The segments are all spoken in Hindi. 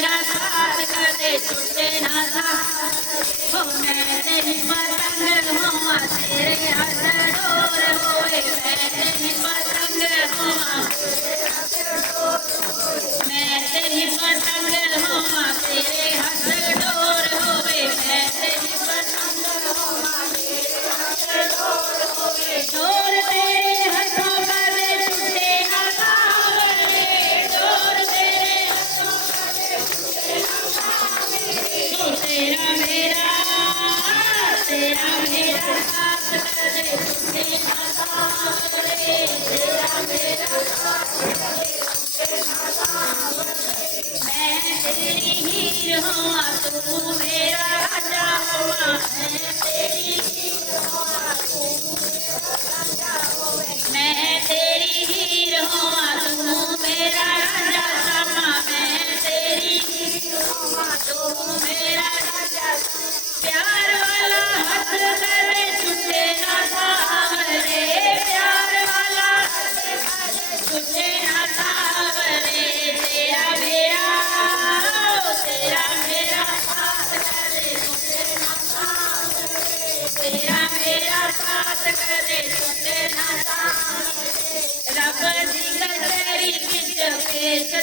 मेरा साथ करते सुनते ना साथ। ओ मैं तेरी पर करे सुते ना काम रब जिगर तेरी बिच पेश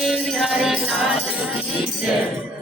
विहारी नाथ की जय